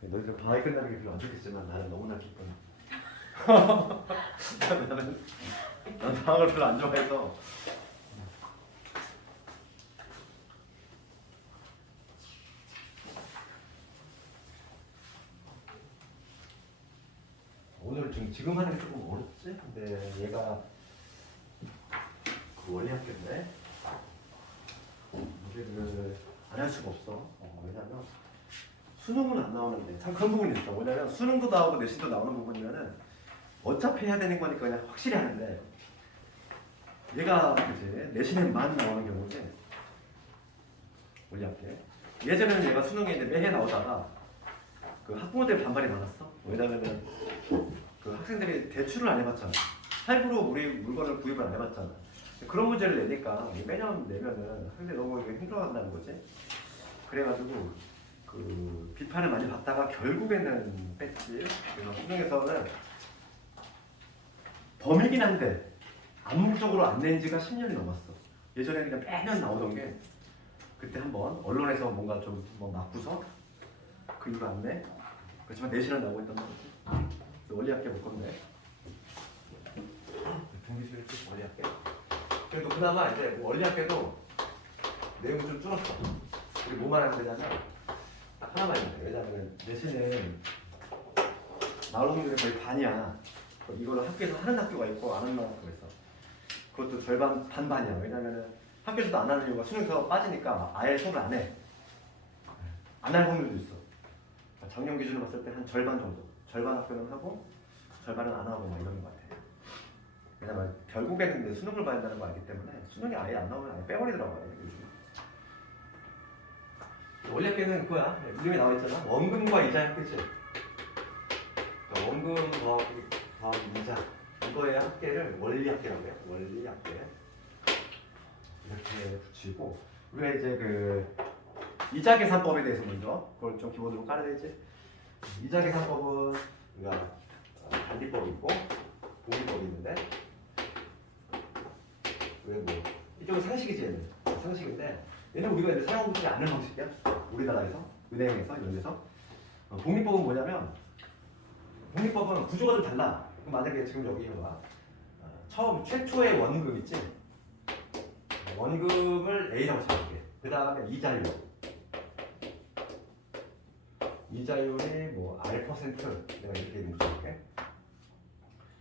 너희들 방학이 끝나는 게 별로 안 좋겠지만 나는 너무나 기뻐. 난 방학을 별로 안 좋아해서. 오늘 지금 하는 게 조금 어렵지? 근데 얘가 그 원리 학교인데 문제를 안 할 수가 없어. 왜냐면 수능은 안 나오는데 참 그런 부분이 있어. 뭐냐면 수능도 나오고 내신도 나오는 부분이면은 어차피 해야 되는 거니까 그냥 확실히 하는데 얘가 그지 내신에만 나오는 경우지. 원리 학교. 예전에는 얘가 수능에 이제 매해 나오다가 그 학부모들 반발이 많았어. 왜냐면은 그 학생들이 대출을 안 해봤잖아. 할부로 우리 물건을 구입을 안 해봤잖아. 그런 문제를 내니까 매년 내면은 학생들이 너무 힘들어한다는 거지. 그래가지고 그 비판을 많이 받다가 결국에는 뺐지. 그래서 수능에서는 범이긴 한데 암묵적으로 안 낸 지가 10년이 넘었어. 예전에는 그냥 매년 나오던 게 그때 한번 언론에서 뭔가 좀 뭐 맞고서 그 이후로 안 내. 그렇지만 내신은 나오고 있단 말이지. 원리학계 볼 건데 동기실 원리학계. 그래도 그나마 이제 원리학계도 내용이 좀 줄었어. 우리 뭐만 하면 되냐면 딱 하나만 있는데 왜냐면 내신은 나오는 분들이 거의 반이야. 이거를 학교에서 하는 학교가 있고 안 하는 학교가 있어. 그것도 절반 반반이야. 왜냐면은 학교에서도 안 하는 이유가 수능에서 빠지니까 아예 수업을 안 해. 안 할 확률도 있어. 작년 기준으로 봤을 때 한 절반 정도. 절반 학교는 하고 절반은 안 하고 이런 것 같아. 왜냐면 결국에는 이제 수능을 봐야 한다는 걸 알기 때문에 수능이 아예 안 나오면 아예 빼버리더라고요. 요즘. 원리학계는 그거야. 이름이 나와 있잖아. 원금과 이자 학계지. 원금 더하기 이자. 이거의 학계를 원리학계라고 해요. 원리학계. 이렇게 붙이고 우리가 이제 그 이자 계산법에 대해서 먼저 그걸 좀 기본으로 깔아야 되지. 이자 계산법은 우리가 단리법이 있고 복리법이 있는데 왜 뭐 이쪽은 상식이지 얘는. 상식인데 얘는 우리가 이제 사용하지 않는 방식이야. 우리나라에서 은행에서 이런 데서. 복리법은 뭐냐면 복리법은 구조가 좀 달라. 그럼 만약에 지금 여기 있는 거야. 처음 최초의 원금 있지. 원금을 A라고 잡을게. 그 다음에 이자율. 이자율이 뭐 R% 내가 이렇게 뭉쳐볼게.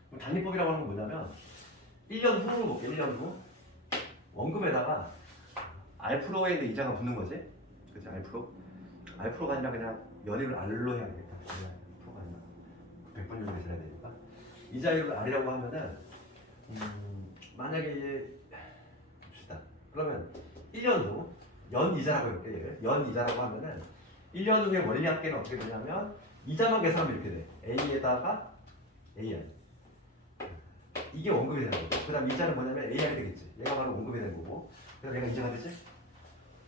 그럼 단리법이라고 하는 건 뭐냐면 1년 후로 볼게. 1년 후 원금에다가 R에 있는 이자가 붙는 거지. 그치? R가 아니라 그냥 연립을 R로 해야 되겠다. R가 아니라 100번 연립을 해야 되니까 이자율을 R이라고 하면은 만약에 이제 봅시다. 그러면 1년 후 연 이자라고 해볼게. 연 이자라고 하면은 1년 후에 원리학계는 어떻게 되냐면 이자만 계산하면 이렇게 돼. A에다가 AR. 이게 원금이 되는 거고. 그 다음 이자는 뭐냐면 AR이 되겠지. 얘가 바로 원금이 되는 거고. 그래서 얘가 이자가 되지.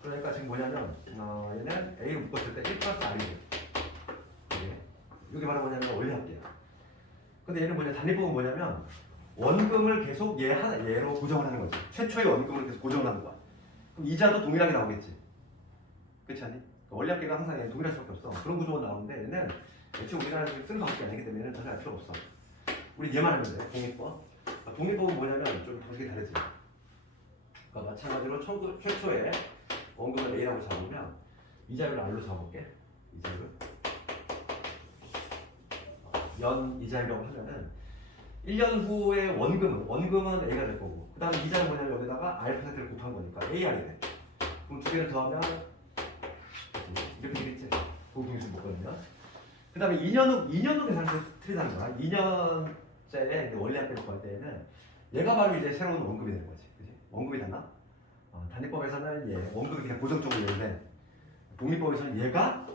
그러니까 지금 뭐냐면 얘는 A로 묶었을 때 1 플러스 R이 돼. 이게 바로 뭐냐면 원리학계야. 근데 얘는 뭐냐 단리법은 뭐냐면 원금을 계속 얘로 고정을 하는 거지. 최초의 원금을 계속 고정을 하는 거야. 그럼 이자도 동일하게 나오겠지. 그렇지 않니? 원리학계가 항상 얘는 동일할 수밖에 없어. 그런 구조가 나오는데 얘는 애초에 우리나라에서 쓰는 방식이 아니기 때문에 얘는 전혀 알 필요가 없어. 우리 얘만 하면 돼. 독립법. 독립법은 뭐냐면 좀 방식이 다르지. 그러니까 마찬가지로 최초에 원금을 A라고 잡으면 이자율을 R로 잡아볼게. 이자율. 연 이자율이라고 하면은 1년 후에 원금은 A가 될 거고 그 다음에 이자는 뭐냐면 여기다가 R%를 곱한 거니까 AR이 돼. 그럼 두 개를 더하면 이렇게 되겠지. 공통수 먹거든요. 그 다음에 2년 후 계산해서 틀리다는 거야. 2년째에 원리학계를 구할 때에는 얘가 바로 이제 새로운 원금이 되는 거지. 그치? 원금이 되나? 단리법에서는 얘 원금이 그냥 고정적으로 되는데 복리법에서는 얘가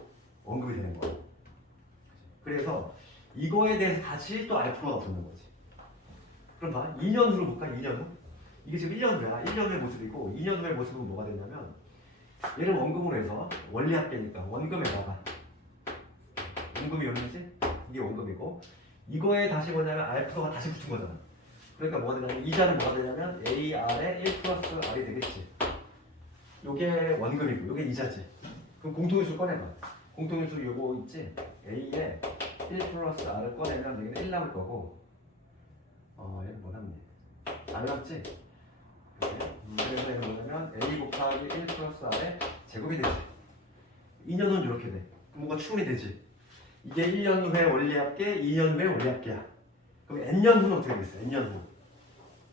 원금이 되는 거야. 그래서 이거에 대해서 다시 또 R가 붙는 거지. 그럼 봐. 2년 후로 볼까? 2년 후? 이게 지금 1년 후야. 1년 후의 모습이고 2년 후의 모습은 뭐가 되냐면 얘를 원금으로 해서 원리학계니까 원금에다가 원금이 여기지? 이게 원금이고 이거에 다시 뭐냐면 R가 다시 붙은 거잖아. 그러니까 뭐가 되냐면 이자는 뭐가 되냐면 AR에 1 플러스 R이 되겠지. 요게 원금이고 요게 이자지. 그럼 공통인수 꺼내봐. 공통인수 요거 있지? A에 1 플러스 R을 꺼내면 여기는 1 남을 거고 얘는 뭐 남니? R 남지? 이렇게. 그래서 얘는 뭐냐면 A 곱하기 1 플러스 R의 제곱이 되지. 2년은 이렇게 돼. 뭐가 충분히 되지. 이게 1년 후에 원리합계, 2년 후에 원리합계야. 그럼 N년 후는 어떻게 되겠어? N년 후.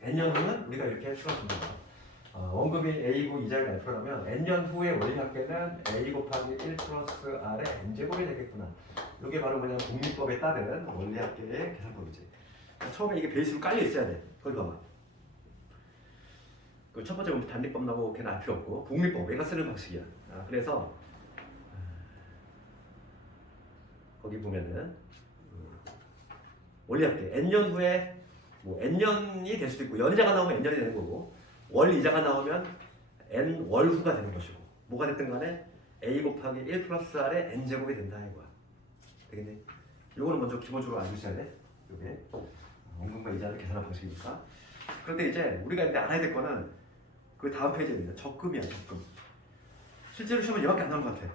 N년 후는 우리가 이렇게 풀어줍니다. 원금이 A고 이자를 F라면 N년 후에 원리합계는 A 곱하기 1 플러스 R의 N제곱이 되겠구나. 이게 바로 뭐냐면 공리법에 따른 원리합계의 계산법이지. 처음에 이게 베이스로 깔려 있어야 돼. 거기 봐봐. 그 첫 번째 단리법 나오고 걔는 알 필요 없고 공리법 얘가 쓰는 방식이야. 그래서 거기 보면은 원리합계 N년 후에 뭐 N년이 될 수도 있고 연이자가 나오면 N년이 되는 거고 월 이자가 나오면 N 월 후가 되는 것이고 뭐가 됐든 간에 A 곱하기 1 플러스 R의 N제곱이 된다 이거야. 되겠니? 요거는 먼저 기본적으로 알고 있어야 돼. 요게 원금과 이자를 계산하는 방식이니까. 그런데 이제 우리가 이제 알아야 될 거는 그 다음 페이지입니다. 적금이야, 적금. 실제로 시험은 얘밖에 안 나오는 것 같아.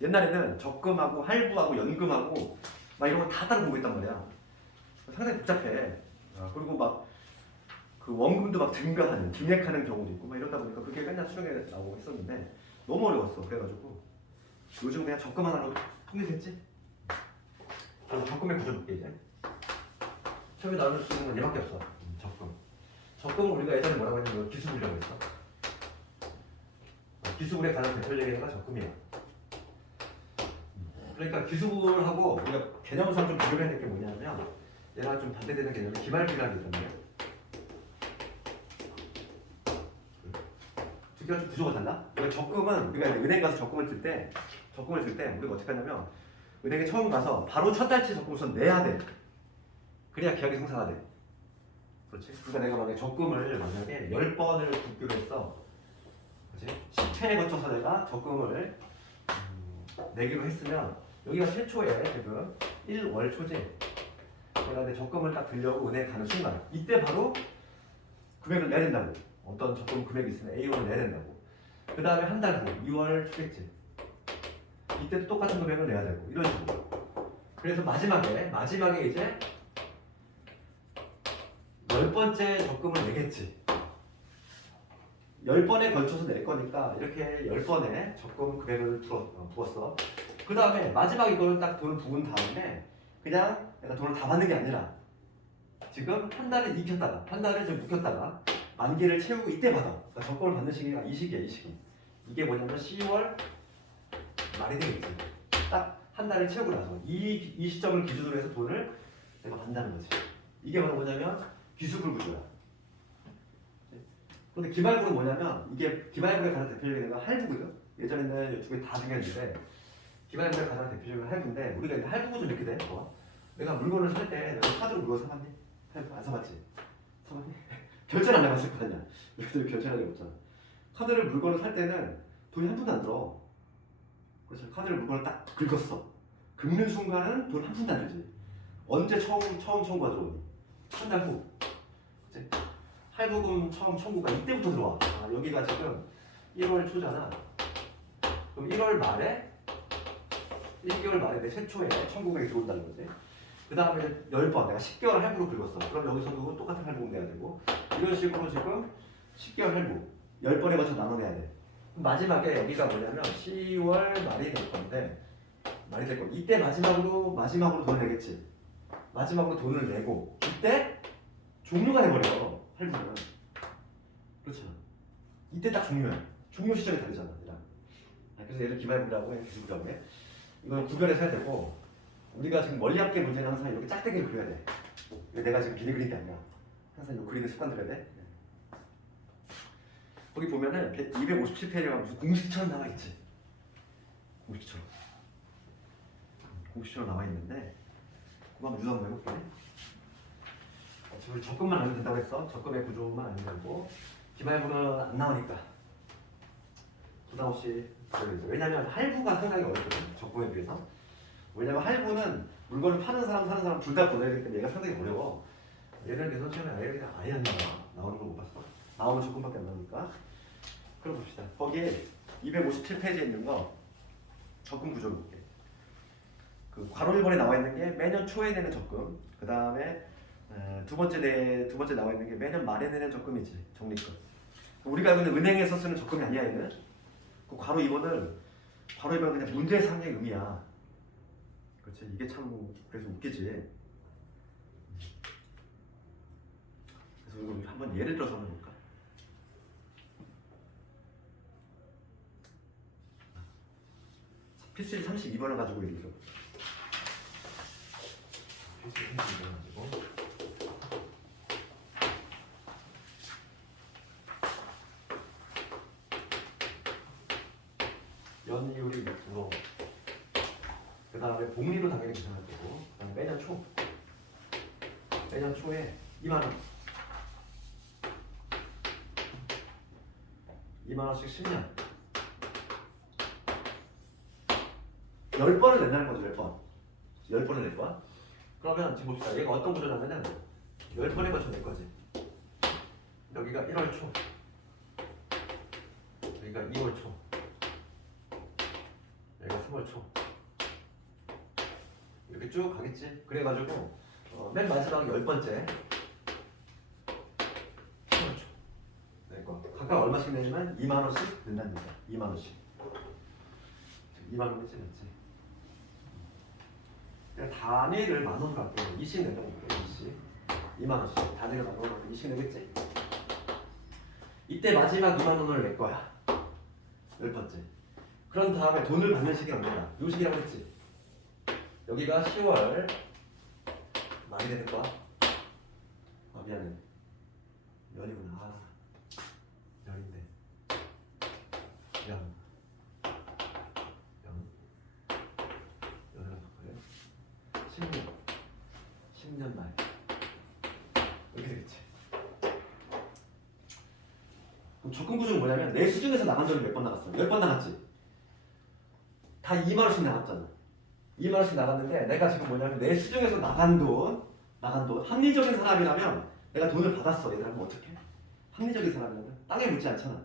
옛날에는 적금하고 할부하고 연금하고 막 이런 거 다 따로 보고 있단 말이야. 상당히 복잡해. 그리고 막 그 원금도 막 증액하는 경우도 있고 막 이러다 보니까 그게 맨날 수능에 나오고 했었는데 너무 어려웠어. 그래가지고 요즘 그냥 적금 하나로 통일됐지. 그래서 적금의 구조 볼게 이제. 처음에 나눌 수 있는 건 얘밖에 없어. 적금. 적금을 우리가 예전에 뭐라고 했냐면 기수불이라고 했어. 기수불에 가장 대표적인 게 적금이야. 그러니까 기수불하고 우리가 개념상 좀 비교해야 될 게 뭐냐면 얘랑 좀 반대되는 개념이 기말불이라는 게 있던데. 두 개가 좀 구조가 달라? 우리가 적금은 우리가 은행 가서 적금을 들 때 우리가 어떻게 하냐면 은행에 처음 가서 바로 첫 달치 적금을 내야 돼. 그래야 계약이 성사가 돼. 그렇지? 그러니까 내가 만약에 적금을 만약에 10번을 붓기로 했어. 그렇지? 10회에 거쳐서 내가 적금을 내기로 했으면 여기가 최초에 지금 1월 초지. 내가 내 적금을 딱 들려고 은행에 가는 순간 이때 바로 금액을 내야 된다고. 어떤 적금 금액이 있으면 A원을 내야 된다고. 그 다음에 한 달 후 2월 초겠지. 이때도 똑같은 금액을 내야 되고 이런 식으로. 그래서 마지막에 이제 10번째 적금을 내겠지. 10번에 걸쳐서 낼 거니까 이렇게 10번에 적금 금액을 부었어. 그 다음에 마지막 이거를 딱 돈을 부은 다음에 그냥 내가 돈을 다 받는 게 아니라 지금 한 달을 익혔다가 한 달을 좀 묵혔다가 만기를 채우고 이때 받아. 그러니까 적금을 받는 시기가 이 시기야, 이 시기. 이게 뭐냐면 10월 말이 되겠지. 딱 한 달을 채우고 나서 이 시점을 기준으로 해서 돈을 내가 받는다는 거지. 이게 바로 뭐냐면 기수불 구조야. 근데 기말불은 뭐냐면 이게 기말불의 가장 대표적인 애가 할부거든. 예전에는 이쪽에 다 중요했는데 기말불의 가장 대표적인 할부인데 우리가 이제 할부 구조 이렇게 돼. 내가 물건을 살 때 내가 카드로 물건 사봤니? 안 사봤지? 사봤니? 결제를 안 해봤을 거 아니야. 여기서 결제를 안 해봤잖아. 카드를 물건을 살 때는 돈이 한 푼도 안 들어. 그래서 카드를 물건을 딱 긁었어. 긁는 순간은 돈 한 푼도 안 들지. 언제 처음 청구가 들어오니? 한 달 후. 그치? 할부금 처음 청구가 이때부터 들어와. 여기가 지금 1월 초잖아. 그럼 1월 말에 1개월 말에 내 최초에 청구금이 들어온다는 거지. 그 다음에 10번 내가 10개월 할부로 긁었어. 그럼 여기서도 똑같은 할부금 내야 되고 이런 식으로 지금 10개월 할부 10번에 맞춰 나눠내야 돼. 마지막에 여기가 뭐냐면 10월 말이 될 건데 이때 마지막으로 돈을 내겠지. 마지막으로 돈을 내고 이때 종료가 돼버려. 할부는. 그렇죠. 이때 딱 종료야. 종료 시점이 다르잖아. 그래서 얘를 기말불이라고 해. 기술이라고 해. 이건 구별해서 해야 되고 우리가 지금 원리합계 문제는 항상 이렇게 짝대기를 그려야 돼. 내가 지금 비리 그린 게 아니라 항상 이 그리는 습관 들여야 돼. 거기 보면은 257페이지가 무슨 공식처럼 나와 있지. 공식처럼 나와 있는데 그거 한번 유도 한번 해볼게. 지금 적금만 알면 된다고 했어. 적금의 구조만 알면 되고 기말부는 안 나오니까 부담 없이 그려야죠. 왜냐하면 할부가 상당히 어렵거든. 적금에 비해서. 왜냐면 할부는 물건을 파는 사람 사는 사람 둘 다 보내야 되기 때문에 얘가 상당히 어려워. 예를 들어서 시험에 아예 안 나오는 걸 못 봤어. 나오면 적금밖에 안 나오니까. 그럼 봅시다. 거기에 257페이지에 있는 거 적금 구조를 볼게. 그 괄호 1번에 나와 있는 게 매년 초에 내는 적금. 그 다음에 두 번째 나와 있는 게 매년 말에 내는 적금이지. 적립금. 우리가 알고 있는 은행에서 쓰는 적금이 아니야 얘는. 그 괄호 2번은 그냥 문제상의 의미야. 그렇지. 이게 참 그래서 웃기지. 그래서 이거 한번 예를 들어서 한번 볼까? 필수리 32번을 가지고 예를 들어. 필수리 32번을 가지고. 연이율이 6%. 그 다음에 복리도 당연히 계산할 거고. 그 다음에 매년 초에 2만원. 2만원씩 10년. 10번을 낸다는 거죠, 10번. 10번을 낼 거야. 그러면 지금 봅시다. 얘가 어떤 구조냐면은 10번에 걸쳐 낼 거지. 여기가 1월 초. 여기가 2월 초. 여기가 3월 초. 이렇게 쭉 가겠지. 그래가지고 맨 마지막 10번째 3월 초. 낼 거. 각각 얼마씩 내냐면 2만원씩 낸다는 거야. 2만원씩. 2만원이지, 맞지? 그냥 단위를 만원 갖고 2씩 낸다고 볼게. 2씩 2만원씩 단위를 만원 2씩 내겠지? 이때 마지막 2만원을 낼 거야. 10번째. 그런 다음에 돈을 받는 시기가 언제다? 요 시기라고 했지? 여기가 10월 말이 되는 거야. 미안해. 연이구나. 연인데. 연. 연을 바꿔요. 10년 말. 이렇게 되겠지. 그럼 적금 구조는 뭐냐면 내 수중에서 나간 돈이 몇 번 나갔어? 10번 나갔지? 다 2만원씩 나갔잖아. 2만원씩 나갔는데 내가 지금 뭐냐면 내 수중에서 나간 돈 합리적인 사람이라면 내가 돈을 받았어. 얘들아, 그럼 어떡해? 합리적인 사람이라면 땅에 묻지 않잖아.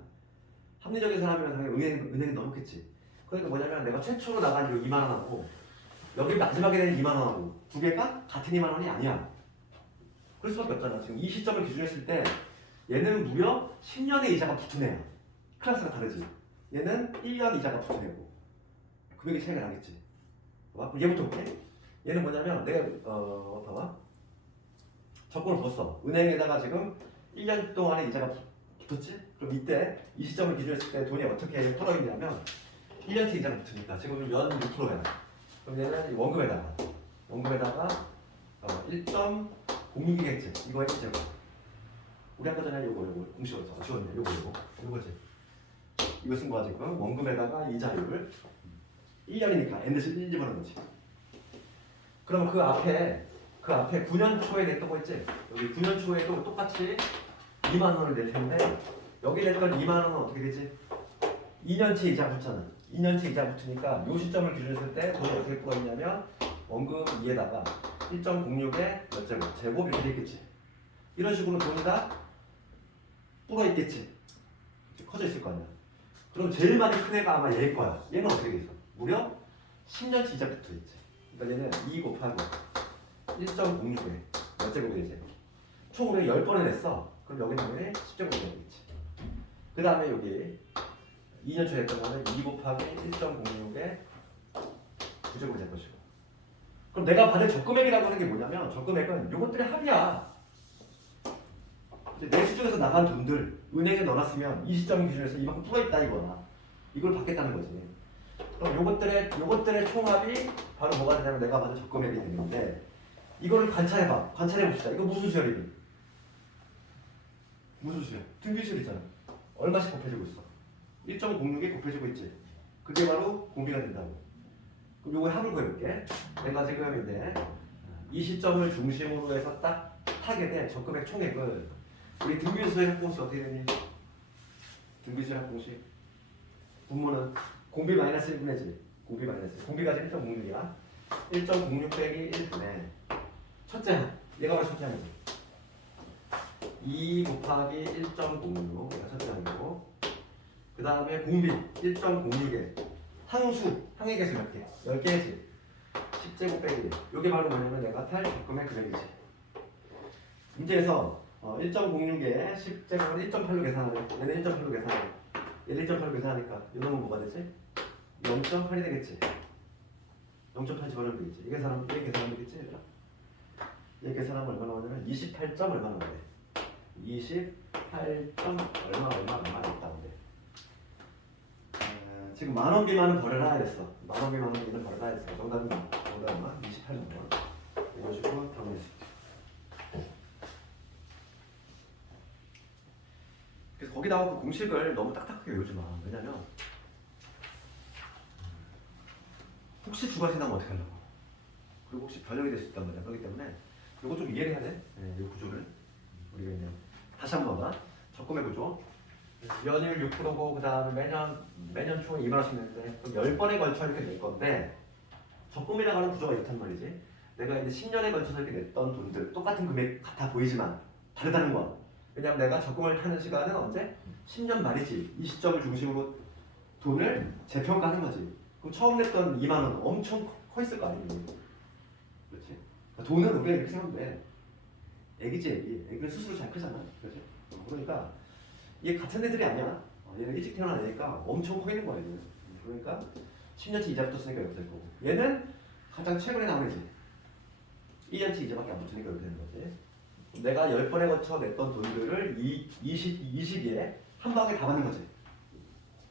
합리적인 사람이라면 당연히 은행에 넣어놓겠지. 그러니까 뭐냐면 내가 최초로 나간 이 2만원하고 여기 마지막에 낸 2만원하고 두 개가 같은 2만원이 아니야. 그럴 수밖에 없잖아. 지금 이 시점을 기준했을 때 얘는 무려 10년의 이자가 붙은 애야. 클래스가 다르지. 얘는 1년 이자가 붙은 애고 금액이 차이가 나겠지. 봐봐. 그럼 얘부터 볼게. 얘는 뭐냐면 내가 봐봐. 적금을 뒀어. 은행에다가 지금 1년 동안의 이자가 붙었지? 그럼 이때 이 시점을 기준했을 때 돈이 어떻게 풀어있냐면 1년치 이자가 붙으니까 지금 연 6%야. 그럼 얘는 원금에다가 1.06이겠지. 이거 했지. 우리 아까 전에 요거 공식으로 지웠네. 요거지. 이거 쓴 거야 지금. 원금에다가 이자율 1년이니까 N대신 1 집어넣은 거지. 그러면 그 앞에 9년 초에 냈던 거 있지? 여기 9년 초에도 똑같이 2만 원을 낼 텐데 여기 냈던 2만 원은 어떻게 되지? 2년치 이자 붙잖아. 2년치 이자 붙으니까 요 시점을 기준했을 때 돈이 어떻게 풀어있냐면 원금 2에다가 1.06에 몇 제곱 이렇게 되겠지. 이런 식으로 돈이 다 불어있겠지. 커져 있을 거 아니야. 그럼 제일 많이 큰 애가 아마 얘일 거야. 얘는 어떻게 돼 있어? 무려 10년치 이자 붙어있지. 그러니까 얘는 2 곱하기 1.06에 몇 제곱이 되지? 총 우리가 10번을 냈어. 그럼 여기 당연히 10제곱이 되겠지. 그 다음에 여기 2년 초에 했던 거는 2 곱하기 1.06에 9제곱이 될 것이고. 그럼 내가 받은 적금액이라고 하는 게 뭐냐면 적금액은 요것들의 합이야. 이제 내 수중에서 나간 돈들 은행에 넣어놨으면 이 시점 기준에서 이만큼 풀어있다 이거야. 이걸 받겠다는 거지. 그럼 요것들의 총합이 바로 뭐가 되냐면 내가 받은 적금액이 되는데 이거를 관찰해봐. 관찰해봅시다. 이거 무슨 수열이니? 무슨 수열? 등비수열 있잖아. 얼마씩 곱해지고 있어? 1.06에 곱해지고 있지. 그게 바로 공비가 된다고. 그럼 요거 합을 구해볼게. 내가 지금 이제 이 시점을 중심으로 해서 딱 타게 된 적금액 총액을 우리 등비수열 합공식 어떻게 되니? 등비수열 합공식 분모는 공비 마이너스 1분의지. 공비 마이너스. 공비가 1.06이야. 1.06 빼기 1분의 첫째, 얘가 바로 첫째 항이지. 2 곱하기 1.06 얘가 첫째 항이고 그 다음에 공비 1.06에 항수, 항의 개수 몇 개? 10개지. 10제곱 빼기 이게 바로 뭐냐면 내가 탈 적금의 금액이지. 문제에서 1.06에 10제곱을 1.8로 계산하면 얘는 1.8로 계산하면 얘는 1.8로 계산하니까 이 놈은 뭐가 되지? 0.8이 되겠지. 0.8 집어넣으면 되겠지. 이게 계산하면 되겠지. 얘들아? 얘 계산하면 얼마 나오냐면 28. 얼마 나오네. 28. 얼마 있다 근데. 지금 만원 비만은 버려라 했어. 만원 비만은 버려라 했어. 정답은 얼마? 28만. 이거 주고 다음에 그래서 거기 나온 그 공식을 너무 딱딱하게 외우지 마. 왜냐면 혹시 주관식 나면 어떻게 하려고. 그리고 혹시 변형이 될 수 있단 말이야. 그렇기 때문에 이거 좀 이해를 해야 돼. 이 구조를 우리가 그냥 다시 한번 봐. 적금의 구조. 연율 6%고 그 다음에 매년 초에 2만 원씩 내는데 10번에 걸쳐 이렇게 낼 건데 적금이라고 하는 구조가 이렇단 말이지. 내가 이제 10년에 걸쳐서 이렇게 냈던 돈들 똑같은 금액 같아 보이지만 다르다는 거야. 왜냐면 내가 적금을 타는 시간은 언제? 10년 말이지. 이 시점을 중심으로 돈을 재평가하는 거지. 그럼 처음 냈던 2만 원 엄청 커 있을 거 아니니. 그렇지? 그러니까 돈은 우리가 이렇게 생각하면 돼. 애기지 애기. 애기는 스스로 잘 크잖아. 그렇지? 그러니까 이게 같은 애들이 아니야. 얘는 일찍 태어난 애니까 엄청 커 있는 거야. 얘는. 그러니까 10년치 이자 붙었으니까 이렇게 될 거고. 얘는 가장 최근에 나온 애지. 1년치 이자밖에 안 붙으니까 이렇게 되는 거지. 내가 10번에 거쳐 냈던 돈들을 이 시기에 한 방에 다 받는 거지.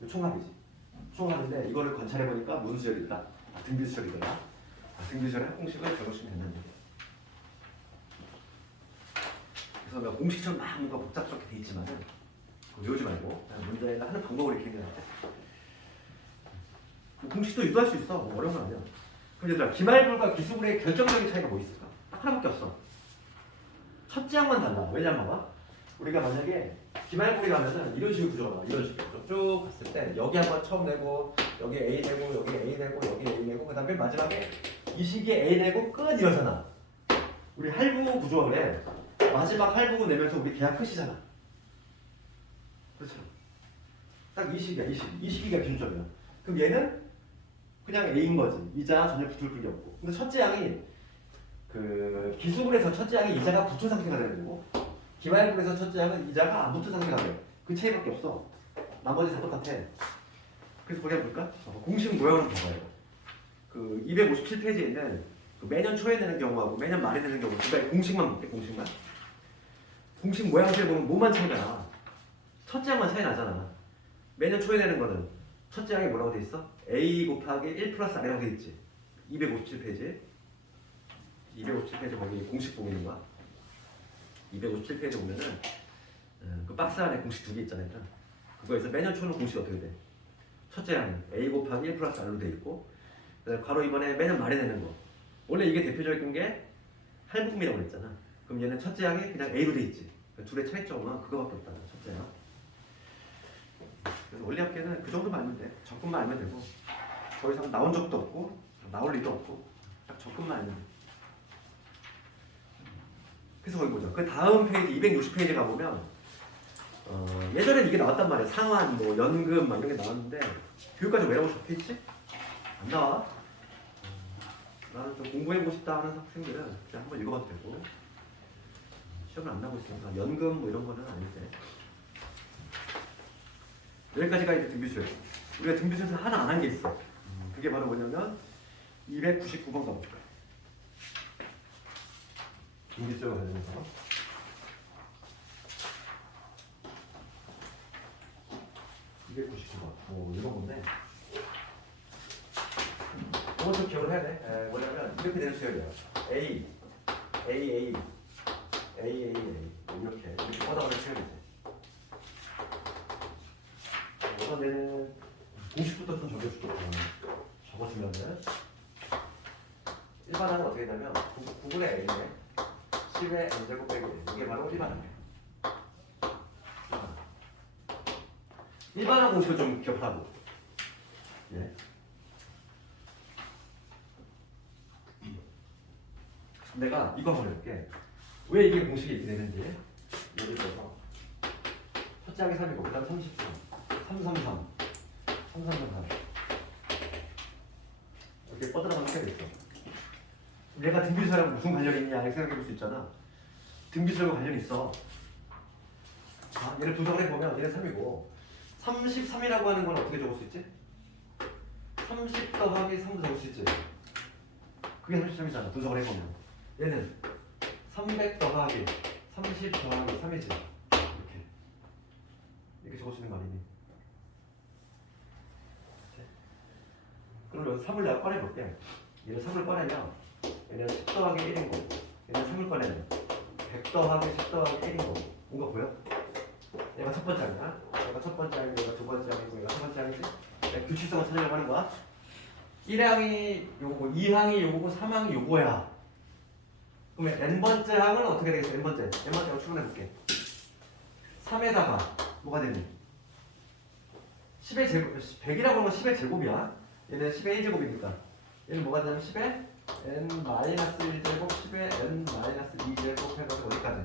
총합이지. 총합인데 이거를 관찰해보니까 무슨 수열이 있다? 등비수열이더라. 등비수열의 합공식을 적으시면 된다는 얘기야. 그래서 내가 공식처럼 막 뭔가 복잡스럽게 돼 있지만은 외우지 말고 문제가 하는 방법을 이렇게 얘기해. 공식도 유도할 수 있어. 어려운 건 아니야. 그럼 얘들아 기말불과 기수불의 결정적인 차이가 뭐 있을까? 딱 하나밖에 없어. 첫째 항만 달라. 왜냐면 봐봐. 우리가 만약에 기말불이라면은 이런 식으로 구조가 나와. 이런 식으로 쭉 봤을 때 여기 한번 처음 내고 여기 A 내고 여기 A 내고 여기 A 내고 그 다음에 마지막에 이 시기에 A 내고 끝 이러잖아. 우리 할부 구조가 그래. 마지막 할부 내면서 우리 계약 끝이잖아. 그렇죠. 딱 이 시기야. 이 시기가 기준점이야. 그럼 얘는 그냥 A인 거지. 이자 전혀 붙을 필요 없고. 근데 첫째 항이 그 기수불에서 첫째 항이 이자가 붙은 상태가 되는 거고 기말불에서 첫째 항은 이자가 안 붙은 상태가 돼. 그 차이밖에 없어. 나머지 다 똑같아. 그래서 거기 한번 볼까? 공식 모양을 봐봐요. 그 257페이지에 있는 그 매년 초에 내는 경우하고 매년 말에 내는 경우 그러니까 공식만 볼게. 공식 모양새를 보면 뭐만 차이가 나. 첫째 항만 차이 나잖아. 매년 초에 내는 거는 첫째 항이 뭐라고 돼 있어? A 곱하기 1 플러스 R이라고 돼 있지. 257페이지. 257페이지 거기 공식 보고 있는 거야. 257페이지 보면은 그 박스 안에 공식 두 개 있잖아요. 그거에서 매년 초는 공식이 어떻게 돼? 첫째 항이 A 곱하기 1 플러스 R로 돼 있고 괄호 이번에 매년 말에 내는 거. 원래 이게 대표적인 게 할부금이라고 그랬잖아. 그럼 얘는 첫째 항이 그냥 A로 돼 있지. 둘의 차이점은 그거밖에 없다. 첫째 항. 그래서 원리합계는 그 정도만 알면 돼. 적금만 알면 되고 더 이상 나온 적도 없고 나올 리도 없고 딱 적금만 알면 돼. 그래서 거기 보자. 그 다음 페이지 260페이지 가보면 예전엔 이게 나왔단 말이야. 상환, 뭐 연금 막 이런 게 나왔는데 교육과정 왜라고 적혀있지? 안 나와. 나는 좀 공부해보고 싶다 하는 학생들은 그냥 한번 읽어봐도 되고 시험을 안 나고 있으니까 연금 뭐 이런 거는 아닌데 여기까지가 이제 등비수열. 우리가 등비수열에서 하나 안 한 게 있어. 그게 바로 뭐냐면 299번 가볼까. 등비수열 관련해서 299번. 이런 건데 이건 좀 기억을 해야 돼. 뭐냐면 이렇게 되는 수열이야. A 이렇게 뻗어가는 수열이지. 우선에는 공식부터 좀 적어줄게. 적어주면은 일반항은 어떻게 되냐면 9분의 A네 10의 N제곱 빼기 이게 바로 일반항이에요. 일반항 공식을 좀 기억하고 예. 내가 이거 한번 해볼게. 왜 이게 공식이 이렇게 되는지 예를 들어서 첫째 항이 3이고 그 다음 33 333 333 이렇게 뻗어나가는 게 있어. 얘가 등비수열하고 무슨 관련이 있냐 이렇게 생각해 볼 수 있잖아. 등비수열과 관련이 있어. 아, 얘를 분석을 해보면 얘는 3이고 33이라고 하는 건 어떻게 적을 수 있지? 30 더하기 3도 적을 수 있지. 그게 33이잖아. 분석을 해보면 얘는 300 더하기 30 더하기 3이지. 이렇게 적을 수 있는 거 아니니? 그럼 여기서 3을 내가 꺼내볼게. 얘는 3을 꺼내면 얘는 10 더하기 1인 거고 얘는 3을 꺼내면 100 더하기 10 더하기 1인 거고 뭔가 보여? 얘가 첫 번째 아니야? 얘가 첫 번째 아니고 얘가 두 번째 아니고 얘가 세 번째 아니지? 내가 규칙성을 찾으려고 하는 거야. 1항이 요거고 2항이 요거고 3항이 요거야. 그러면 n번째 항은 어떻게 되겠어? n번째로 추론해볼게. 3에다가 뭐가 되니? 10의 제곱, 100이라고 하는 건 10의 제곱이야. 얘는 10의 1제곱이니까 얘는 뭐가 되냐면 10의 n-1제곱 10의 n-2제곱 해가지고 어디까지?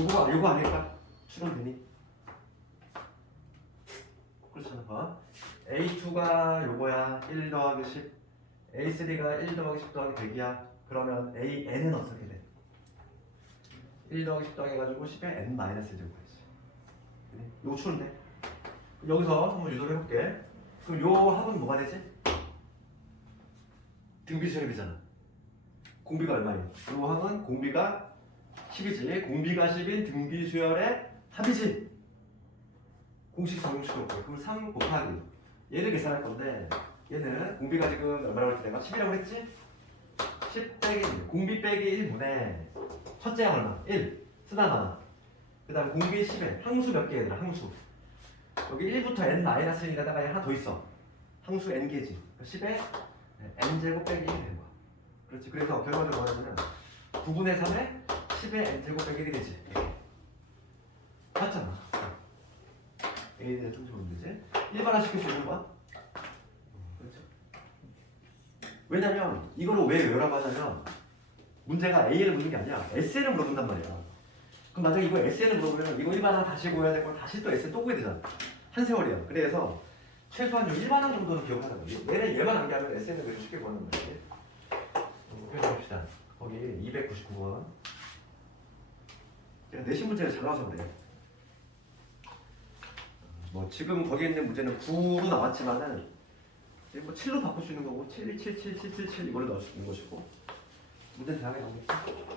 요거 아닐까? 추론되니? 그렇잖아. 봐. A2가 요거야. 1 더하기 10 A3가 1 더하기 10 더하기 100이야. 그러면 AN은 어떻게 돼? 1 더하기 10 더하기 해가지고 10의 n-1제곱 해야지. 요거 추론돼. 여기서 한번 유도를 해볼게. 그럼 요 합은 뭐가 되지? 등비수열이잖아. 공비가 얼마예요? 요 합은 공비가 10이지. 공비가 10인 등비수열의 합이지. 공식 적용시켜 볼게요. 그럼 3 곱하기 얘를 계산할 건데 얘는 공비가 지금 얼마라고 했지? 내가 10이라고 했지? 10 빼기 1 공비 빼기 1분의 첫째 항 얼마? 1 쓰다 나와. 그 다음 공비 10에 항수 몇 개 얘들아 항수 여기 1부터 n-1에다가 하나 더 있어. 항수 n개지. 10에 n제곱 빼기 1이 되는 거야. 그렇지. 그래서 결과적으로 뭐냐면 9분의 3에 10에 n제곱 빼기 1이 되지. 맞잖아. A에 대해 좀 보면 되지. 일반화시킬 수 있는 거야. 그렇죠. 왜냐면 이거를 왜 외우라고 하냐면 문제가 A를 묻는 게 아니야. SN을 물어본단 말이야. 그럼 나중에 이거 SN을 물어보면 이거 일반항 다시 구해야 될 걸 다시 또 SN 또 구해야 되잖아. 한 세월이야. 그래서 최소한 좀 일반항 정도는 기억하자. 얘만 안 기하면 SN을 왜 쉽게 구하는 거지? 표현해봅시다. 거기 299번. 제가 내신 문제를 잘 나와서 그래. 뭐 지금 거기에 있는 문제는 9로 나왔지만은 뭐 7로 바꿀 수 있는 거고 7, 7, 7, 7, 7, 7 이걸로 넣을 수 있는 것이고 문제는 다양하게 나오겠죠.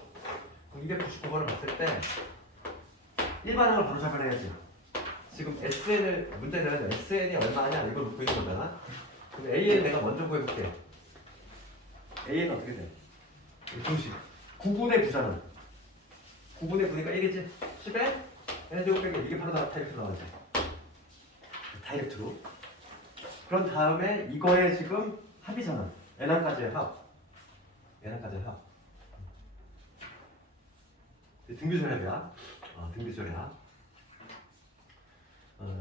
그럼 299번을 봤을 때 일반항을 바로 잡아내야지. 지금 문제는 SN이 얼마냐 이걸 묻고 있는 거잖아. 그럼 AN 내가 먼저 구해볼게요. AN은 어떻게 돼? 중식 9분의 9잖아. 9분의 9니까 1이지. 10에 n제곱 빼기 이게 바로 다이렉트로 나와야지. 다이렉트로. 그런 다음에 이거에 지금 합이잖아. n항까지의 합. n항까지의 합. 등비수열합이야. 등비수열합.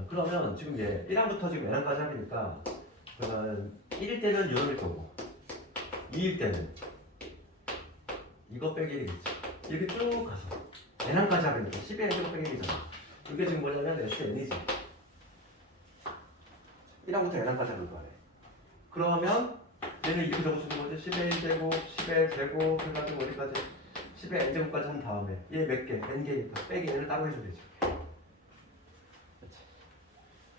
그러면 지금 얘 1항부터 지금 n항까지 합이니까 그러면 1일 때는 이놈일 거고 2일 때는 이거 빼기 1이겠지. 이렇게 쭉 가서 n항까지 합이니까 10의 n제곱 빼기 1이잖아. 이게 지금 뭐냐면 SN이지. 1항부터 n항까지 합을 거야. 그러면 얘는 이렇게 적을 수 있는 거지. 10의 1제곱, 10의 제곱 해가지고 어디까지 10의 n제곱까지 한 다음에 얘 몇 개? n개니까 빼기 n을 따로 해주면 되지. 그렇지.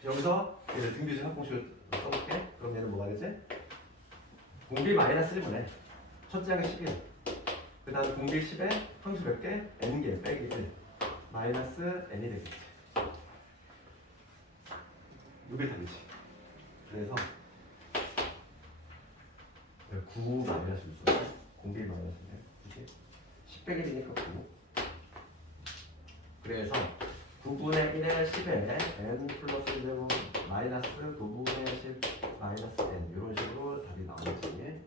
여기서 얘를 등비수 합공식을 써볼게. 그럼 얘는 뭐가 되지? 공비 마이너스 1분의 첫째 항이 10이야. 그 다음 공비 10에 항수 몇 개? n개 빼기 1 마이너스 n이 되겠지. 이게 답이지. 그래서 9 마이너스 수 공비 마이너스 10 빼기 1이니까 9. 그래서 9분의 1에 10에 n 플러스 1제곱 마이너스 9분의 10 마이너스 n 이런 식으로 답이 나오겠지.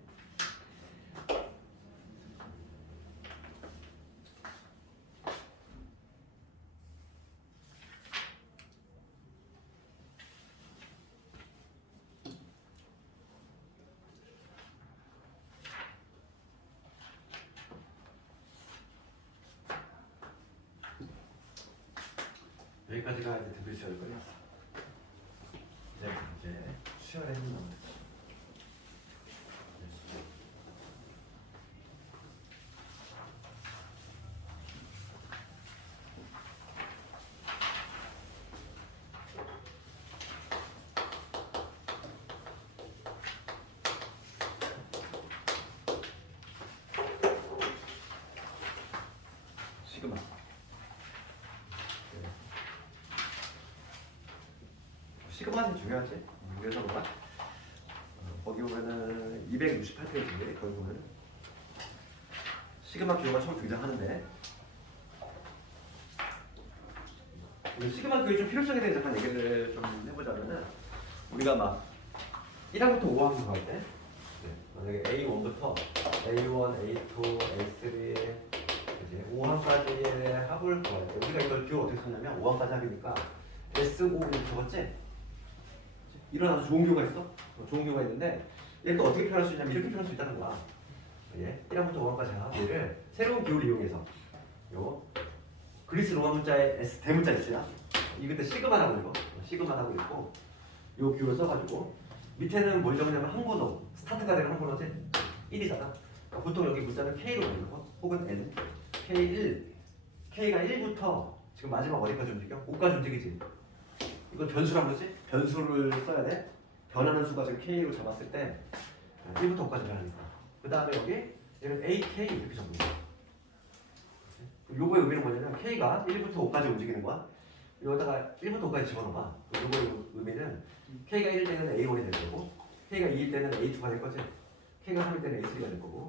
여기까지가 이제 등비수열 끝났어. 이제 수열의 힘 나옵니다. 시그마. 네. 시그마는 중요하지. 그래서 뭐가 거기 보면은 268페이지인데 거기 보면은 시그마 기호가 처음 등장하는데 시그마 기호의 좀 필요성에 대해서 잠깐 얘기를 좀 해보자면은 우리가 막 1항부터 5항 구할 때 만약에 A1부터 A1, A2, A3 이제 5항까지의 합을 구할 때 우리가 이걸 기호 어떻게 썼냐면 5항까지 합이니까 S5 이렇게 적었지? 이런 아주 좋은 기호가 있어? 좋은 기호가 있는데 얘를 또 어떻게 표현할 수 있냐면 이렇게 표현할 수 있다는 거야. 예, 1항부터 5항까지 합을 새로운 기호를 이용해서 요 그리스 로마 문자의 S 대문자 S야. 이 그때 시그마라고 읽어. 시그마라고 읽고 요 기호를 써가지고 밑에는 뭘 적냐면 항번호 스타트가 되는 항번호지 1이잖아. 그러니까 보통 여기 문자는 K로 보는 거 혹은 N K1 K가 1부터 지금 마지막 어디까지 움직여? 5까지 움직이지. 이걸 변수라고 그러지? 변수를 써야 돼. 변하는 수가 지금 K로 잡았을 때 1부터 5까지 변하니까. 그 다음에 여기 얘는 AK 이렇게 적는 거야. 요거의 의미는 뭐냐면 K가 1부터 5까지 움직이는 거야. 여기다가 1부터 5까지 집어넣어봐. 요거의 의미는 K가 1일 때는 A1이 될 거고 K가 2일 때는 A2가 될 거지. K가 3일 때는 A3가 될 거고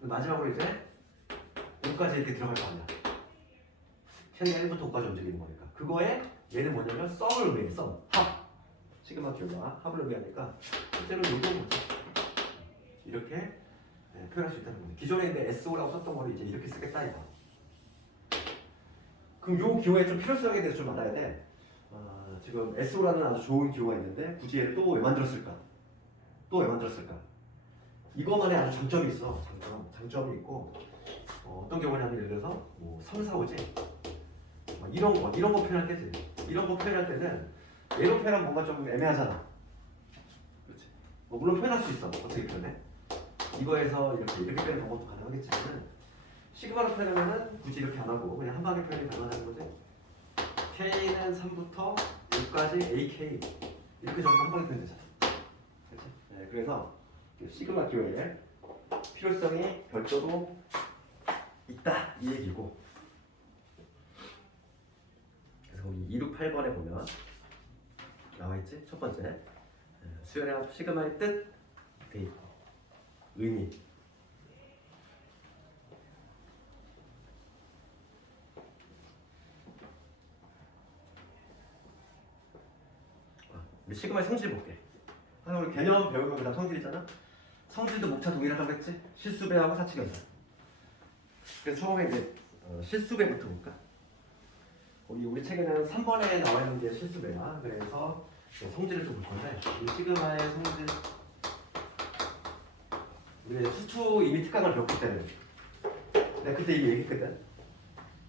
마지막으로 이제 5까지 이렇게 들어갈 거 아니야. K가 1부터 5까지 움직이는 거니까. 그거에 얘는 뭐냐면 썸을 의미해. 썸, 합. 시그마 기호가 합을 의미하니까 실제로 요거 이렇게 표현할 수 있다는 거죠. 기존에 이제 SO라고 썼던 거를 이제 이렇게 쓰겠다 이거. 그럼 요 기호의 좀 필요성에 대해서 좀 알아야 돼. 지금 SO라는 아주 좋은 기호가 있는데 굳이 얘를 또 왜 만들었을까? 또 왜 만들었을까? 이거만의 아주 장점이 있어. 장점이 있고 어떤 경우냐면 예를 들어서 뭐 3, 4, 5지? 이런 거 표현할 때지. 이런 거 표현할 때는 얘로 표현하면 뭔가 좀 애매하잖아. 그렇지? 물론 표현할 수 있어. 어떻게 표현해? 이거에서 이렇게 표현하는 방법도 가능하겠지만 시그마로 표현하면은 굳이 이렇게 안 하고 그냥 한 방에 표현이 가능하다는 거지. K는 3부터 6까지 AK 이렇게 적으면 한 방에 표현되잖아. 그렇지? 네, 그래서 시그마 기호의 필요성이 별도로 있다 이 얘기고. 그래서 우리 268번에 보면 나와있지? 첫 번째 수열의 시그마의 뜻 돼 있고 의미. 우리 시그마의 성질 볼게. 우리 개념 배우면 그다음 성질이잖아. 성질도 목차 동일하다고 했지? 실수배하고 사칙연산. 그래서 처음에 이제 실수배부터 볼까? 우리 책에는 3번에 나와 있는 게 실수배야. 그래서 성질을 좀 볼 건데 이 시그마의 성질 우리 수투 이미 특강을 배웠기 때문에 내가 그때 이미 얘기했거든.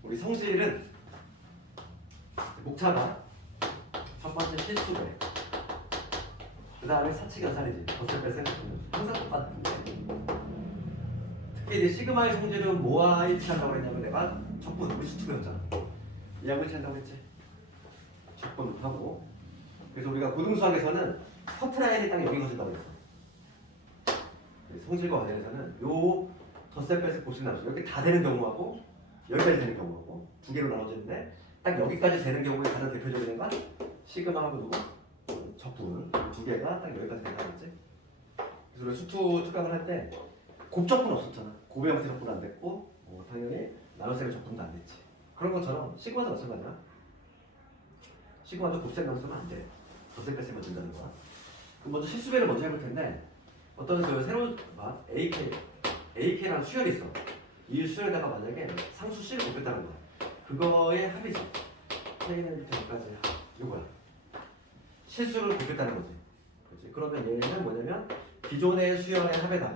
우리 성질은 목차가 첫 번째 실수배 그 다음에 사칙연산이지. 덧셈뺄셈 항상 똑같은데 특히 이제 시그마의 성질은 뭐와 일치한다고 했냐면 내가 적분 우리 수투 배웠잖아. 이하고 일치한다고 했지. 적분하고 그래서 우리가 고등수학에서는 커트라인이 딱 여기 거진다고 했어. 성질과 관련해서는 요 덧셈뺄셈 보충 나누기 여기 다 되는 경우하고 여기까지 되는 경우하고 두 개로 나눠지는데 딱 여기까지 되는 경우에 가장 대표적인 건 시그마하고 누구? 적분 두 개가 딱 여기까지 된다고 했지. 그래서 우리 수투 특강을 할 때 곱적분 없었잖아. 곱의 형태 적분 안 됐고 당연히 나눗셈의 적분도 안 됐지. 그런 것처럼 시그마도 마찬가지야. 시그마도 곱셈 나누면 안 돼. 덧셈뺄셈만 된다는 거야. 그럼 먼저 실수배를 먼저 해볼 텐데 어떤 그 새로운 AK라는 수열이 있어. 이 수열에다가 만약에 상수 C를 곱했다는 거야. 그거의 합이죠. K는 밑에 여기까지 이거야. 실수를 곱했다는 거지. 그렇지? 그러면 얘는 뭐냐면 기존의 수열의 합에다가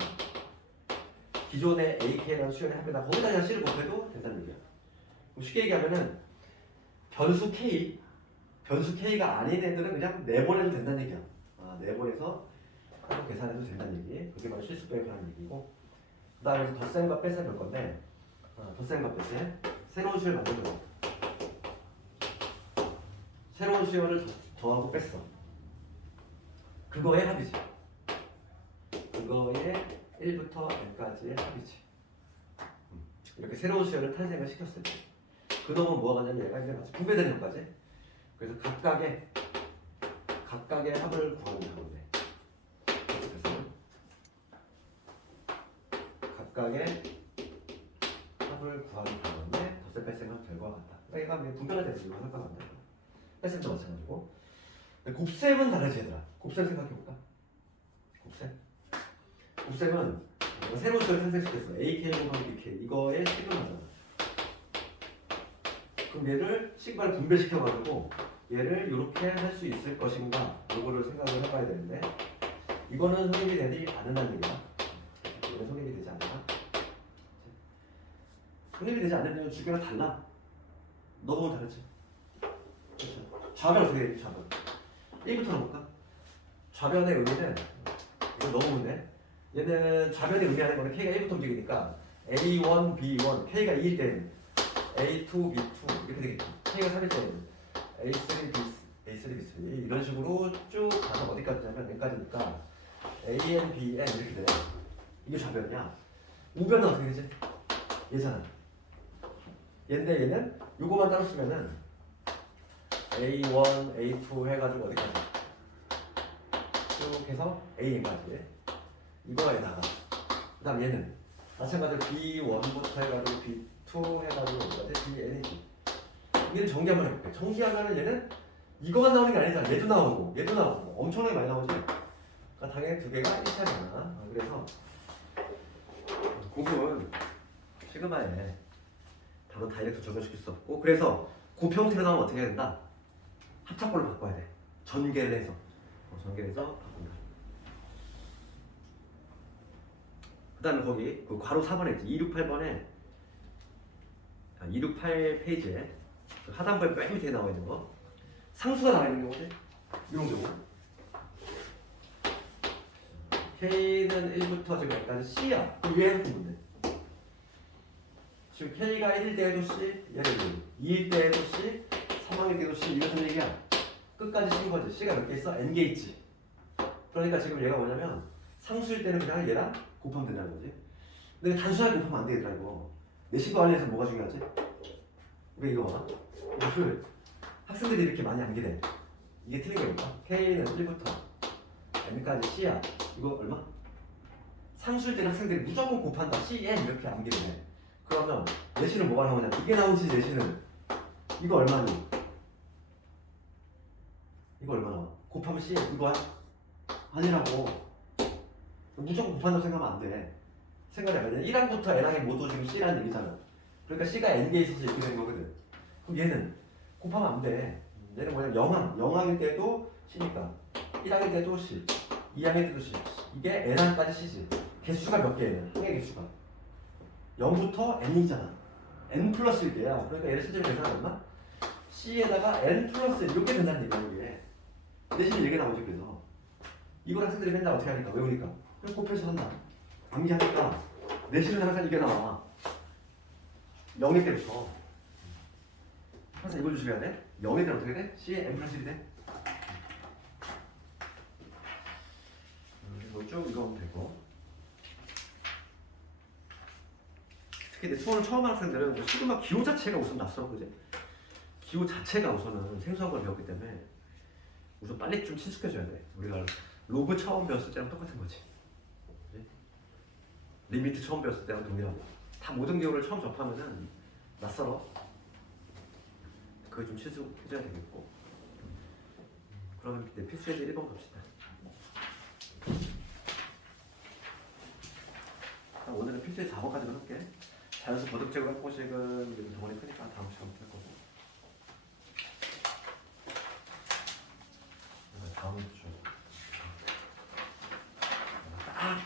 기존의 AK라는 수열의 합에다가 거기다 그냥 C를 곱해도 된다는 얘기야. 쉽게 얘기하면은 변수 K가 아닌 애들은 그냥 내보내도 된다는 얘기야. 내보내서 따로 계산해도 된다는 얘기. 그게 바로 실수배라는 얘기고. 그 다음에 덧셈과 뺄셈 볼 건데 덧셈과 뺄셈 새로운 수열 만들어. 새로운 수열을 더하고 뺐어. 그거의 합이지. 그거의 1부터 n까지의 합이지. 이렇게 새로운 수열을 탄생을 시켰을 때 그놈은 뭐가 가냐면 얘가 이제 같이 분배되는 것까지. 그래서 각각의 합을 구하는 건데. 그래서 각각의 합을 구하는 건데 덧셈 뺄셈은 결과가 같다. 그러니까 얘가 분배가 돼서 이거 하나가 안 돼. 뺄셈도 마찬가지고. 곱셈은 다르지 얘들아. 곱셈 생각해볼까? 곱셈은 새로운 수를 생성시켰어. AK 곱하기 BK 이거에 시그마잖아. 그럼 얘를 시그마를 분배시켜가지고 얘를 이렇게 할 수 있을 것인가 요거를 생각을 해봐야 되는데 이거는 성립이 되지 않는다는 얘기야. 이거는 성립이 되지 않나? 성립이 되지 않는 주계가 달라. 너무 다르지? 그렇죠. 좌변 어떻게 되지? 좌변 1부터 넣어볼까? 좌변의 의미는 이거 넣어보면 얘는 좌변이 의미하는 거는 K가 1부터 움직이니까 A1, B1, K가 2일 때는 A2, B2 이렇게 되겠죠. K가 3일 때는 A3, B3 이런 식으로 쭉 가서 어디까지냐면 N까지니까 AN, BN 이렇게 돼. 이게 좌변이야. 우변은 어떻게 되지? 얘잖아. 얘인데 얘는 요거만 따로 쓰면은 A1, A2 해가지고 어디까지? 쭉 해서 AN까지. 이거에다가 그 다음 얘는 마찬가지로 B1부터 해가지고 B2 해가지고 어디까지? BN이지. 얘를 정리 한번 해볼게. 정리하면은 얘는 이거만 나오는 게 아니잖아. 얘도 나오고 엄청나게 많이 나오지. 그러니까 당연히 두 개가 1차례잖아. 그래서 곱은 시그마에 바로 다이렉트 적용시킬 수 없고 그래서 곱 형태로 나오면 어떻게 해야 된다? 합작꼴로 바꿔야 돼. 전개를 해서 바꾼다. 그 다음에 거기 그 괄호 4번에 있지. 268번에 268 페이지에 그 하단부에 맨 밑에 나와 있는 거 상수가 나와 있는 경우지. 이런 경우 K는 1부터 지금 약간 C야. 그 위에 해서 보면 돼. 지금 K가 1일 때에도 C, 얘는 2일 때에도 C, 3학일 때도 C 이런 얘기야. 끝까지 C인 거지. C가 몇 개 있어? N개 있지. 그러니까 지금 얘가 뭐냐면 상수일 때는 그냥 얘랑 곱하면 된다는 거지. 근데 단순하게 곱하면 안 되겠다 이거. 내 식구 관리에서 뭐가 중요하지? 우리 이거 봐. 이걸 학생들이 이렇게 많이 암기돼 이게 틀린 게 뭘까? K는 1부터 N까지 C야. 이거 얼마? 상수일 때는 학생들이 무조건 곱한다. C, N 이렇게 암기를 해. 그러면 내신은 뭐가 나오냐? 이게 나오지 내신은. 이거 얼마니? 이거 얼마 나와? 곱하면 C, 이거야? 아니라고. 무조건 곱한다고 생각하면 안 돼. 생각해봐야 돼. 1항부터 N항이 모두 지금 C라는 얘기잖아. 그러니까 C가 N개에 있어서 이렇게 된 거거든. 그럼 얘는 곱하면 안 돼. 얘는 뭐냐? 0항일 때도 C니까 1항일 때도 C, 2항일 때도 C. 이게 N항까지 C지. 개수가 몇 개예요? 항의 개수가 0부터 N이잖아. N 플러스 1개야. 그러니까 얘를 실제로 계산하면 얼마? C에다가 N 플러스 이렇게 된다는 얘기야. 이게 대신 얘기 나오지. 그래서 이걸 학생들이 맨날 어떻게 하니까 외우니까 그냥 곱해서 한다. 암기하니까 내신은 항상 이게 나와. 0일 때부터 항상 이걸 조심해야 돼. 0일 때는 어떻게 돼? C에 N 플러스 1이 돼. 이거 쭉 읽어보면 되고 특히 수원을 처음 하는 학생들은 시그마 기호 자체가 우선 낯설어. 그지? 기호 자체가 우선은 생소한 걸 배웠기 때문에 우선 빨리 좀 친숙해져야 돼. 우리가 로그 처음 배웠을 때랑 똑같은 거지. 그치? 리미트 처음 배웠을 때랑 동일하고 다 모든 기호를 처음 접하면은 낯설어. 그게 좀 친숙해져야 되겠고. 그러면 그때 필수예제 1번 갑시다. 오늘은 필수예제 4번까지만 할게. 자연수 거듭제곱 한 번씩은 이제 덩어리 크니까 다음 시간부터 할 거고. 다음 주 딱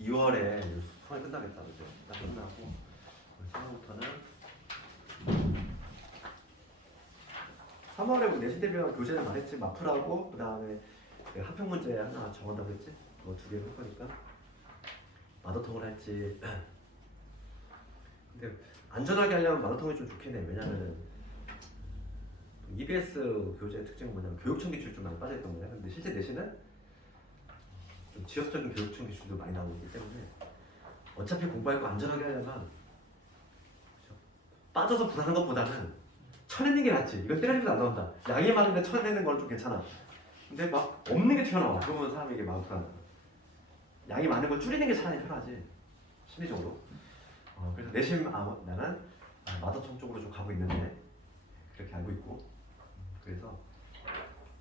2월에 수업이 끝나겠다. 그죠? 딱 끝나고 3월에 뭐 내신 대비하고 교재를 말했지. 마플하고 그 다음에 합평 문제 하나 적었다고 했지. 그거 2개 할 거니까 마더통을 할지. 근데 안전하게 하려면 마더통이 좀 좋긴 해. 왜냐면 EBS 교재의 특징은 뭐냐면 교육청 기출이 좀 많이 빠져있던 거야. 근데 실제 내신은 좀 지역적인 교육청 기출도 많이 나오기 때문에 어차피 공부할 거 안전하게 하려면 빠져서 불안한 것보다는 쳐내는 게 낫지. 이거 때려주도 안 나온다. 양이 많은데 쳐내는 건 좀 괜찮아. 근데 막 없는 게 튀어나와. 그러면 사람에게 마음 불안하다. 양이 많은 걸 줄이는 게 차라리 편하지. 심리적으로. 그래서 내심 나는 마더청 쪽으로 좀 가고 있는데 그렇게 알고 있고. 그래서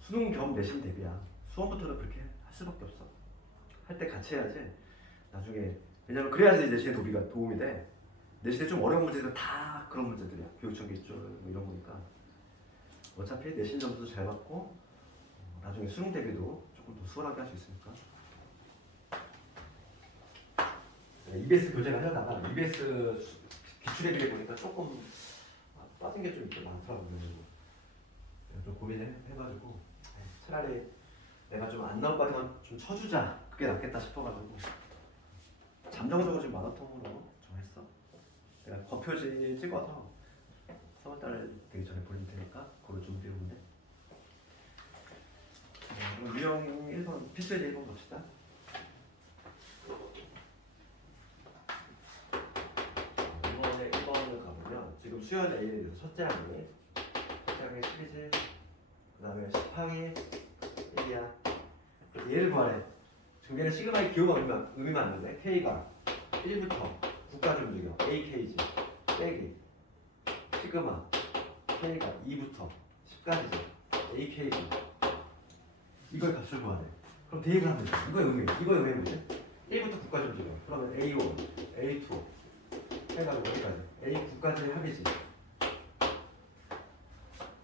수능 겸 내신 대비야. 수험부터는 그렇게 할 수밖에 없어. 할 때 같이 해야지. 나중에 왜냐면 그래야지 내신에 도움이 돼. 내신에 좀 어려운 문제들은 다 그런 문제들이야. 교육청 기출 뭐 이런 거니까. 어차피 내신 점수도 잘 받고 나중에 수능 대비도 조금 더 수월하게 할 수 있으니까. EBS 교재를 하려다가 EBS 기출에 비해 보니까 조금 빠진 게 좀 많더라고요. 좀 고민해가지고 차라리 내가 좀 안 나올 것 같으면 좀 쳐주자. 그게 낫겠다 싶어가지고 잠정적으로 지금 마라톤으로 정했어. 내가 거표지 찍어서 3월달 되기 전에 보내면 되니까 그걸 준비해보는데 그럼 유형 1번 필수예제 1번 봅시다. 이번에 1번을 가보면 지금 수연 A에 대해서 첫째 항이 12지 그 다음에 10항이 1이야. 얘를 구하래. 지금 얘는 시그마의 기호가 의미만 안 되네. K가 1부터 9까지 움직여. AKG 빼기 시그마 K가 2부터 10까지죠. AKG 이걸 값을 구하래. 그럼 대입을 하면 돼. 이거의 의미지. 1부터 9까지 움직여. 그러면 A1, A2 해가지고 어디까지? A9까지의 합이지.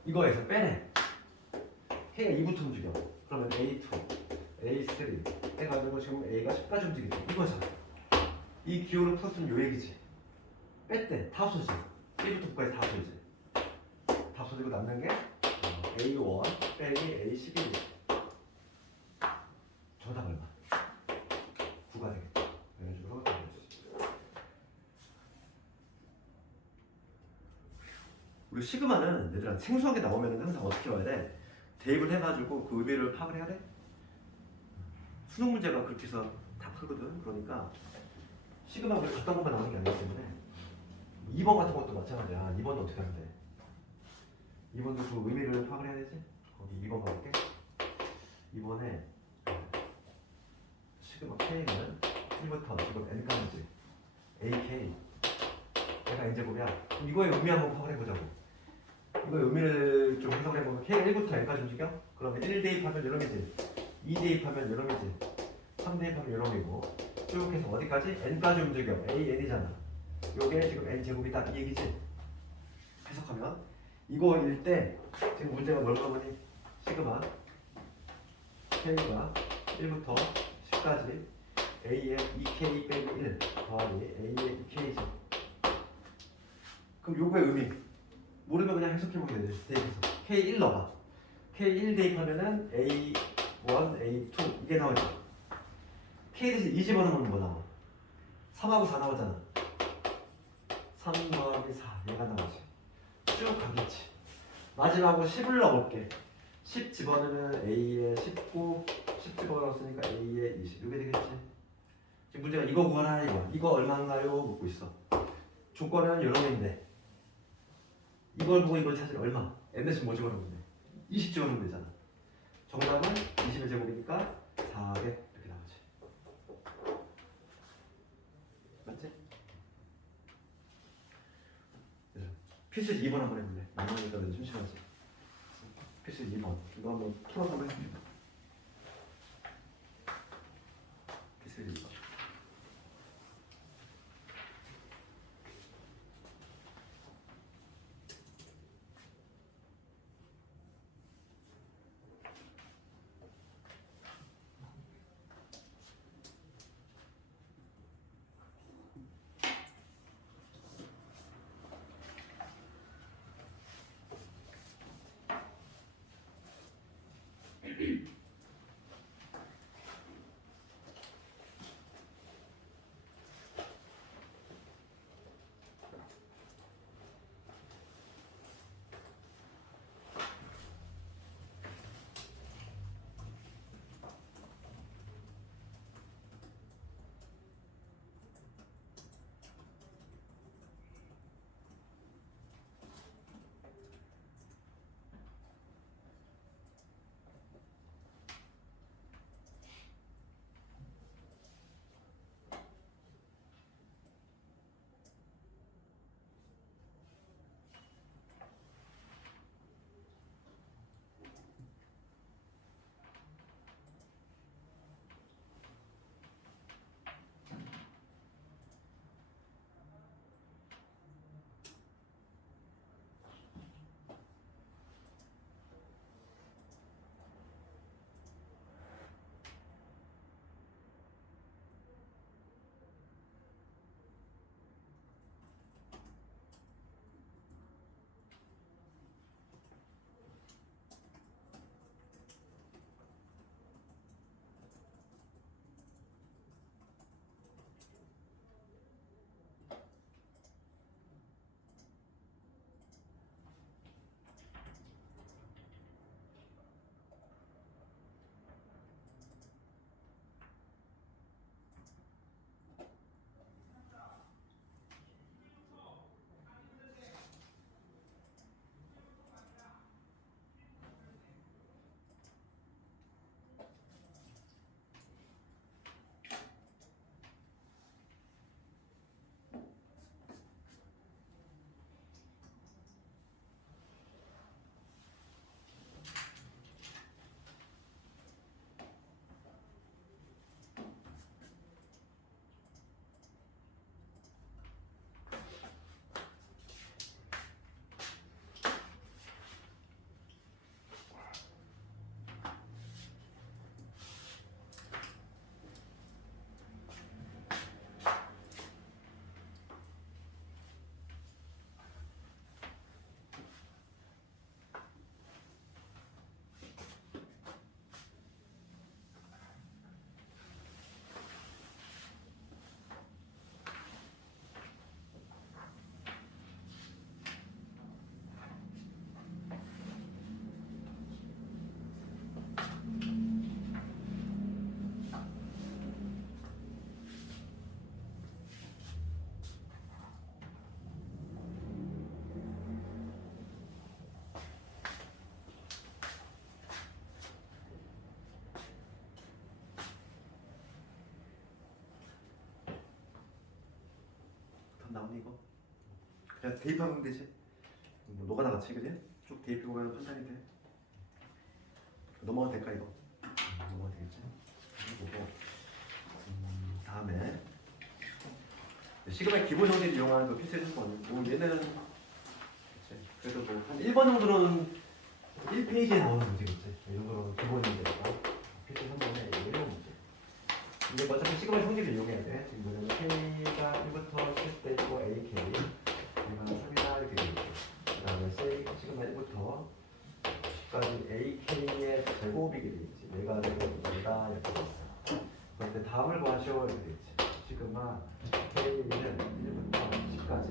이거에서 빼내. K가 2부터 움직여. 그러면 A2, A3 해가지고 지금 A가 10까지 움직이죠. 이거잖아. 이 기호를 풀었으면 요 얘기지. 뺐대. 다 없어지. 1부터 9까지 다 없어지지. 다 없어지고 남는 게 A1 빼기 A11이지. 정답 얼마? 9가 되겠다. 이런 식으로 우리 시그마는 얘들아 생소하게 나오면 항상 어떻게 와야 돼? 대입을 해가지고 그 의미를 파악을 해야 돼? 수능 문제가 그렇게 해서 다 풀거든. 그러니까 시그마 우리 갔던 것만 나오는 게 아니기 때문에 2번 같은 것도 마찬가지야. 2번도 어떻게 하면 돼? 2번도 그 의미를 파악을 해야 되지? 거기 2번 가볼게. 2번에 시그마 K는 1부터 지금 N까지 AK 얘가 N제곱이야. 그럼 이거의 의미 한번 파악을 해보자고. 이거의 의미를 좀 해석을 해보면 K가 1부터 N까지 움직여? 그러면 1 대입하면 이놈이지, 2 대입하면 이놈이지, 3 대입하면 이놈이고 쭉 해서 어디까지? N까지 움직여. AN이잖아. 요게 지금 N제곱이다 이 얘기지. 해석하면 이거일 때 지금 문제가 뭘까 보니 시그마 K가 1부터 10까지 A의 2K 빼기 1 더하기 A의 2K지. 그럼 요거의 의미 모르면 그냥 해석해보면 되지. 대입해서 K1 넣어봐. K1 대입하면은 A1, A2 이게 나오지. K 대신 2 집어넣으면 뭐 나와? 3하고 4 나오잖아. 3 더하기 4 얘가 나오지. 쭉 가겠지. 마지막으로 10을 넣어볼게. 10 집어넣으면 A에 19, 10 집어넣었으니까 A에 20 이게 되겠지. 지금 문제가 이거 구하라 이거 얼마인가요? 묻고 있어. 조건은 이런인데 이걸 보고 이걸 찾으면 얼마? N-뭐 집어넣으면 돼? 20 집어넣으면 되잖아. 정답은 20의 제곱이니까 400 이렇게 나오지. 맞지? 필수 2번 한번 해볼래? 남으니까 좀 심심하지. 필수 2번 이거 한번 풀어서 한번 해볼게. 필수 2번 나오니 이거? 그냥 대입하면 되지. 뭐 너가 다 같이 그지? 쭉 대입해 보면 판단이 돼. 넘어가도 될까 이거? 넘어가도 되겠지? 보고 다음에 시그마의 기본 정리를 이용하는 그 필수의 조건. 뭐 얘는 그래도 뭐한 1번 정도는 1페이지에 나오는 문제겠지. 이 정도는 기본인데 필수 3번에 이런 문제. 이제 어차피 시그마 성질을 이용해야 돼. 지금 뭐냐면 K가 1부터 10대 있고 AK K가 3이다 이렇게 되겠죠. 그 다음에 시그마 1부터 10까지 AK의 제곱이게 되겠지. 내가 내가 이렇게 됐어. 그런데 다음을 구하시오 이렇게 되겠지. 시그마 K는 1부터 10까지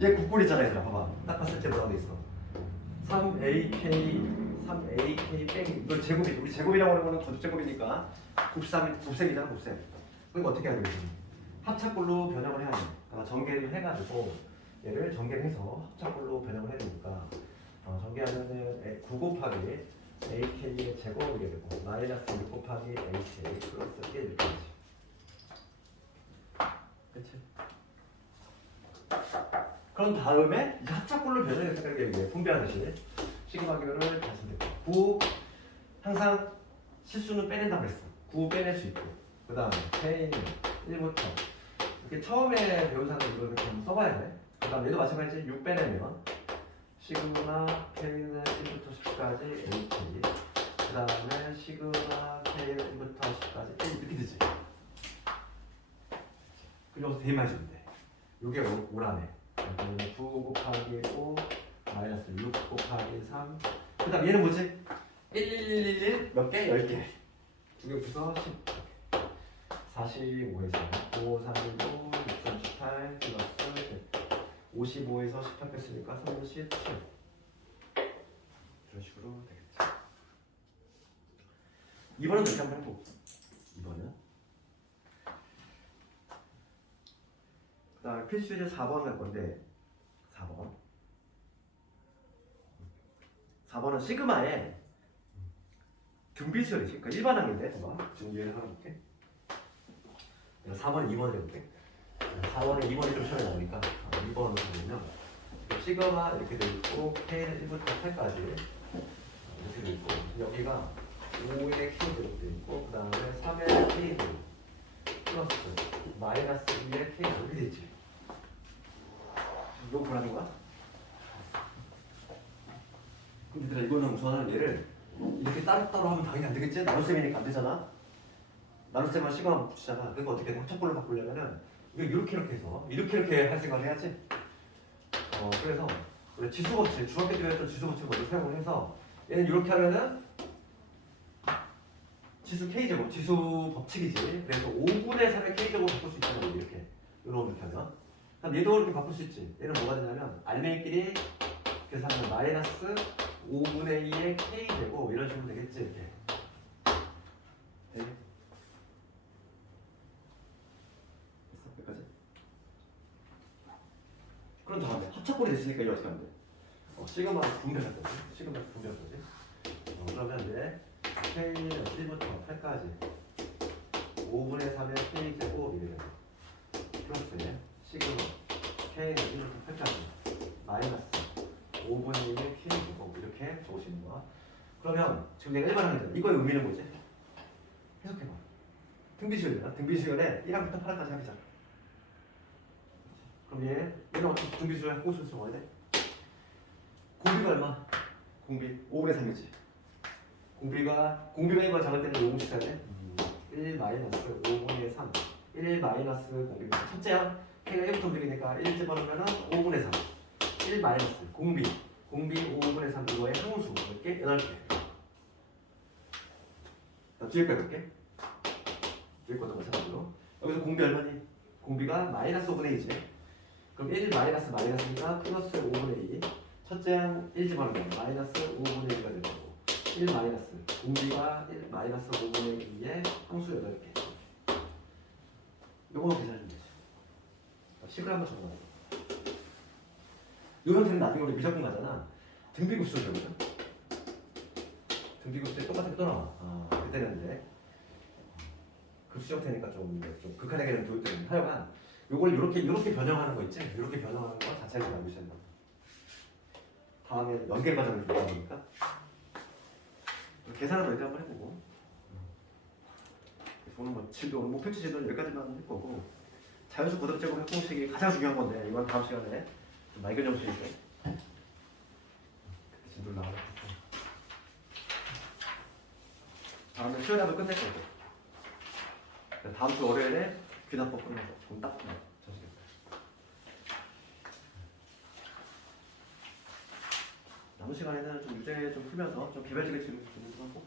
얘 국골이잖아 얘들아. 봐봐 딱 봤을 때 뭐라고 돼 있어. 3AK 뺑 이거 제곱이 우리 제곱이라고 하는 거는 거듭제곱이니까 곱셈이잖아 곱셈. 그러니까 어떻게 해야 되겠지? 합차꼴로 변형을 해야 돼. 그러니까 전개를 해가지고 얘를 전개를 해서 합차꼴로 변형을 해야 되니까 전개하면은 9 곱하기 AK의 제곱이게 되고 마이너스 6 곱하기 AK 플러스 1 이렇게 되지. 그치? 그런 다음에 이제 합차꼴로 변형해서 이렇게 분배하듯이 시그마 기호를 다시 내고 9 항상 실수는 빼낸다고 했어. 9 빼낼 수 있고 그 다음에 K는 1부터 이렇게 처음에 배운 사람들 이걸 이렇게 한번 써봐야 돼. 그 다음 얘도 마찬가지지. 6 빼내면 시그마 K는 1부터 10까지 AK 그 다음에 시그마 K는 1부터 10까지 1 이렇게 되지. 그리고 되게 많이 주면 돼. 요게 오라네. 9 곱하기 5 마이너스 6 곱하기 3 그 다음 얘는 뭐지? 1 몇 개? 10개 두 개 붙여서 10 45에서 5 3 5 6 38 플러스 55에서 18 뺐으니까 37 이런 식으로 되겠지. 2번은 이렇게 한번 해보고 2번은 그 다음에 필수 이제 4번 갈 건데 4번은 시그마에 등비수열이지. 그러니까 일반항인데 봐봐. 지금 이해를 하나 볼게. 내가 4번에 2번을 해볼게. 4번에 2번이 좀 시험에 나오니까 2번으로 보면 시그마 이렇게 돼 있고 K는 1부터 8까지 이렇게 돼 있고 여기가 5의 K제곱 돼 있고 그 다음에 3의 K제곱 플러스 마이너스 2의 K제곱 이렇게 돼 있지. 이거 보라는 거야? 근데 얘들아 이거는 우선은 얘를 이렇게 따로따로 하면 당연히 안 되겠지? 나눗셈이니까 안 되잖아? 나눗셈만 시그마 붙이잖아. 그러니까 어떻게 해? 합차꼴로 바꾸려면은 이거 이렇게 해서 이렇게 할 생각을 해야지. 그래서 우리 지수법칙 중학교 때 배웠던 지수법칙을 먼저 사용을 해서 얘는 이렇게 하면은 지수 K제곱, 지수 법칙이지. 그래서 5분의 3의 K제곱 바꿀 수 있잖아. 이렇게 이렇게 하면 그럼 얘도 이렇게 바꿀 수 있지. 얘는 뭐가 되냐면 알맹이끼리 계산하면 마이너스 5분의 2의 K제곱 이런 식으로 되겠지. 이렇게 되게 여기까지. 그런 다음에 합차꼴이 됐으니까 이거 어떻게 하면 돼? 시그마 분배할 거지. 시그마 분배할 거지. 그러면 이제 K는 1부터 8까지 5분의 3의 K제곱 이래요. 플러스 시그마 K는 1부터 8까지 마이너스 5분의 1의 K제곱 이렇게 적으시는 거야. 그러면 지금 내가 1번 하는 거잖아. 이거의 의미는 뭐지? 해석해봐. 등비수열이야. 등비수열에 1항부터 8항까지 합이잖아. 그럼 얘는 어떻게 등비수열 호수를 써야 돼? 공비가 얼마? 공비 5분의 3이지. 공비가 1번 작을 때는 5분씩 써야 돼. 1 마이너스 5분의 3 1 마이너스 공비가 첫째야. K가 1부터 움직이니까 1 집어넣으면 5분의 3 1 마이너스 공비 5분의 3 이거의 항수 이렇게 8개. 나 뒤에 거 해볼게. 뒤에 것도 마찬가지로 여기서 공비 얼마니? 공비가 마이너스 5분의 2지. 그럼 1 마이너스 마이너스니까 플러스 5분의 2 첫째 항 1 집어넣으면 마이너스 5분의 2가 되는 거고 1 마이너스 공비가 1 마이너스 5분의 2의 항수 8개. 요거 계산하면 되지. 식을 한번 적어봐. 이 형태는 나중에 우리 미적분 가잖아. 등비급수를 적거든. 등비급수에 똑같은 게 또 나와. 그때는 이제 급수 형태니까 좀 극한하게 되는 교육들은 하여간 요걸 이렇게 변형하는 거 있지? 이렇게 변형하는 거 자체를 좀 알고 있어야 된다. 다음에 연계 과정을 볼 거니까 계산을 너희들 한번 해보고 오늘 뭐 지도 목표치 지도는 여기까지만 할 거고 자연수 고등제곱 핵공식이 가장 중요한 건데 이건 다음 시간에 좀 맑은 형식이고 그때 진도를 나가고 다음에 수요일하면 끝낼 거고 다음 주 월요일에 귀납법 끝나서 좀 딱 저시겠다. 남은 시간에는 좀 유제 좀 풀면서 좀 개별적인 질문 좀 하고